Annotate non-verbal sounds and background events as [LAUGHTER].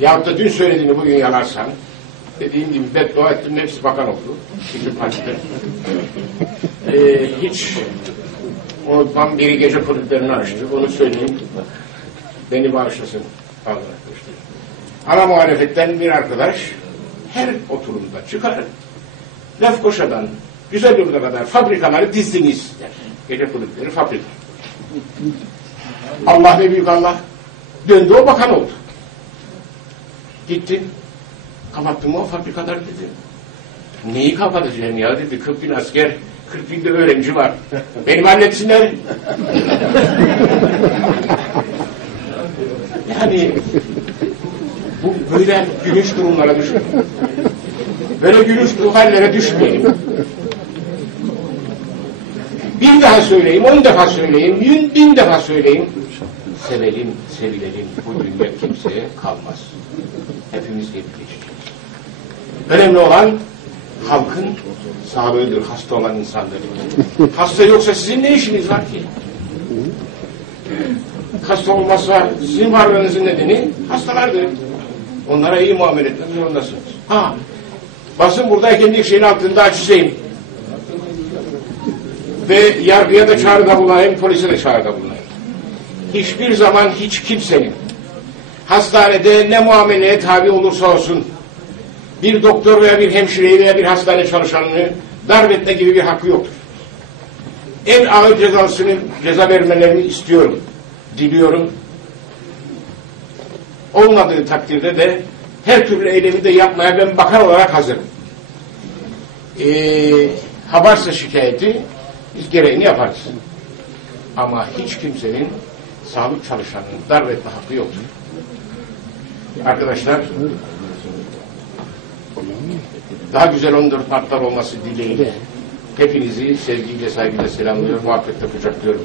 Yahut da dün söylediğini bugün yalarsan, dediğim gibi beddua ettim, hepsi bakan oldu. İki partide. [LAUGHS] Ee, hiç unutmam biri gece kulüplerini açtı, onu söyleyeyim. Beni bağışlasın Allah. Ana muhalefetten bir arkadaş her oturumda çıkar, Lefkoşa'dan Güzelyurt'a kadar fabrikaları dizdiniz der. Gece kulüpleri fabrika. Allah ne büyük Allah. Döndü o bakan oldu. Gitti. Kapattım o fabrikalar dedi. Neyi kapatacağım ya dedi. 40 bin asker, 40 bin de öğrenci var. [LAUGHS] Benim halletsinler. yani bu böyle gülünç durumlara düşmeyin. Böyle gülünç hallere düşmeyelim. Bir daha söyleyeyim, on defa söyleyeyim, bin, bin defa söyleyeyim. Sevelim, sevilelim. Bu dünya kimseye kalmaz. Hepimiz gelip geçeceğiz. Önemli olan halkın sağlığıdır, hasta olan insanların. Hasta yoksa sizin ne işiniz var ki? Hasta olmazsa sizin varlığınızın nedeni hastalardır. Onlara iyi muamele etmek zorundasınız. Ha, basın buradayken bir şeyin altında açacağım. Ve yargıya da çağrıda bulunayım, polise de çağrıda bulunayım. Hiçbir zaman hiç kimsenin hastanede ne muameleye tabi olursa olsun bir doktor veya bir hemşireyi veya bir hastane çalışanını darp gibi bir hakkı yoktur. En ağır cezasını, ceza vermelerini istiyorum, diliyorum. Olmadığı takdirde de her türlü eylemi de yapmaya ben bakan olarak hazırım. Ee, haberse şikayeti biz gereğini yaparız. Ama hiç kimsenin sağlık çalışanının darp etme hakkı yoktur. Arkadaşlar daha güzel 14 Mart'lar olması dileğiyle hepinizi sevgiyle saygıyla selamlıyorum, muhabbetle kucaklıyorum.